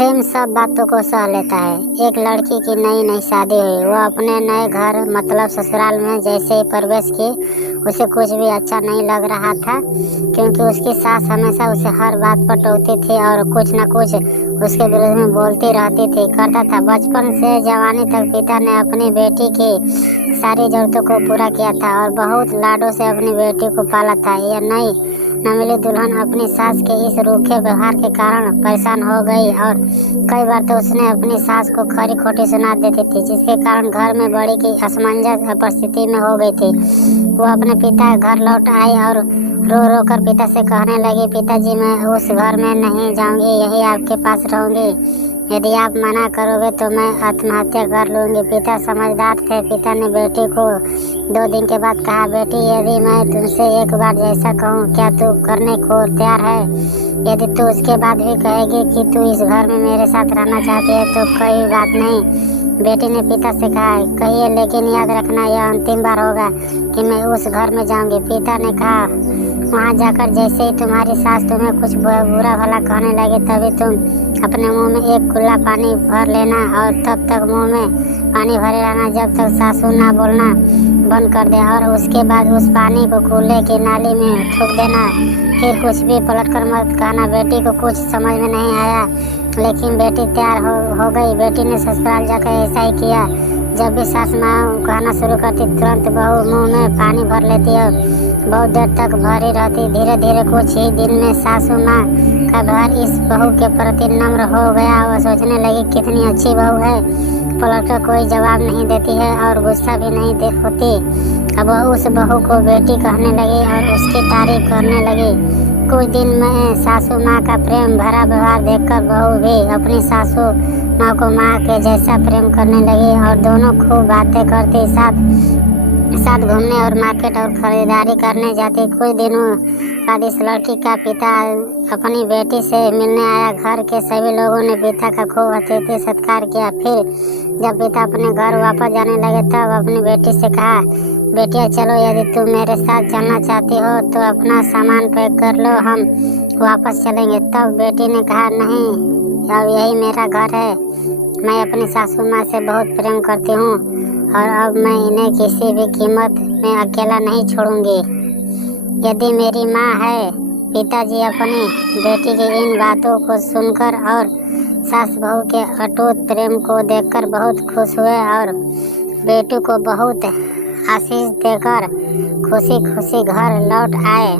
प्रेम सब बातों को सह लेता है। एक लड़की की नई नई शादी हुई, वो अपने नए घर मतलब ससुराल में जैसे ही प्रवेश की, उसे कुछ भी अच्छा नहीं लग रहा था, क्योंकि उसकी सास हमेशा उसे हर बात पर टोकती थी और कुछ न कुछ उसके विरोध में बोलती रहती थी करता था। बचपन से जवानी तक पिता ने अपनी बेटी की सारी जरूरतों को पूरा किया था और बहुत लाडों से अपनी बेटी को पाला था। यह नई नवेली दुल्हन अपनी सास के इस रूखे व्यवहार के कारण परेशान हो गई और कई बार तो उसने अपनी सास को खरी खोटी सुना देती थी, जिसके कारण घर में बड़ी की असमंजस परिस्थिति में हो गई थी। वो अपने पिता के घर लौट आई और रो रो कर पिता से कहने लगी, पिताजी मैं उस घर में नहीं जाऊंगी, यही आपके पास रहूंगी। यदि आप मना करोगे तो मैं आत्महत्या कर लूंगी। पिता समझदार थे। पिता ने बेटी को 2 दिन के बाद कहा, बेटी यदि मैं तुमसे एक बार जैसा कहूँ क्या तू करने को तैयार है? यदि तू उसके बाद भी कहेगी कि तू इस घर में मेरे साथ रहना चाहती है तो कोई बात नहीं। बेटी ने पिता से कहा, कहिए, लेकिन याद रखना यह अंतिम बार होगा कि मैं उस घर में जाऊंगी। पिता ने कहा, वहाँ जाकर जैसे ही तुम्हारी सास तुम्हें कुछ बुरा भला कहने लगे तभी तुम अपने मुंह में एक कुल्ला पानी भर लेना और तब तक मुंह में पानी भरे रहना जब तक सासू ना बोलना बंद कर दे, और उसके बाद उस पानी को कूल्हे की नाली में थूक देना। फिर कुछ भी पलट कर मत कहना। बेटी को कुछ समझ में नहीं आया, लेकिन बेटी तैयार हो गई। बेटी ने ससुराल जाकर ऐसा ही किया। जब भी सास माँ कहना शुरू करती तुरंत बहू मुंह में पानी भर लेती और बहुत देर तक भरी रहती। धीरे धीरे कुछ ही दिन में सासू माँ का व्यवहार इस बहू के प्रति नम्र हो गया। वह सोचने लगी कितनी अच्छी बहू है, पलटकर कोई जवाब नहीं देती है और गुस्सा भी नहीं होती। अब वह उस बहू को बेटी कहने लगी और उसकी तारीफ करने लगी। कुछ दिन में सासू माँ का प्रेम भरा व्यवहार देखकर बहू भी अपनी सासू माँ को माँ के जैसा प्रेम करने लगी और दोनों खूब बातें करती, साथ घूमने और मार्केट और खरीदारी करने जाती। कुछ दिनों बाद इस लड़की का पिता अपनी बेटी से मिलने आया। घर के सभी लोगों ने पिता का खूब अतिथि सत्कार किया। फिर जब पिता अपने घर वापस जाने लगे तब अपनी बेटी से कहा, बेटिया चलो, यदि तुम मेरे साथ चलना चाहती हो तो अपना सामान पैक कर लो, हम वापस चलेंगे। तब बेटी ने कहा, नहीं, अब यही मेरा घर है। मैं अपनी सासू माँ से बहुत प्रेम करती हूँ और अब मैं इन्हें किसी भी कीमत में अकेला नहीं छोड़ूंगी। यदि मेरी माँ है। पिताजी अपनी बेटी की इन बातों को सुनकर और सास बहू के अटूट प्रेम को देखकर बहुत खुश हुए और बेटी को बहुत आशीष देकर खुशी खुशी घर लौट आए।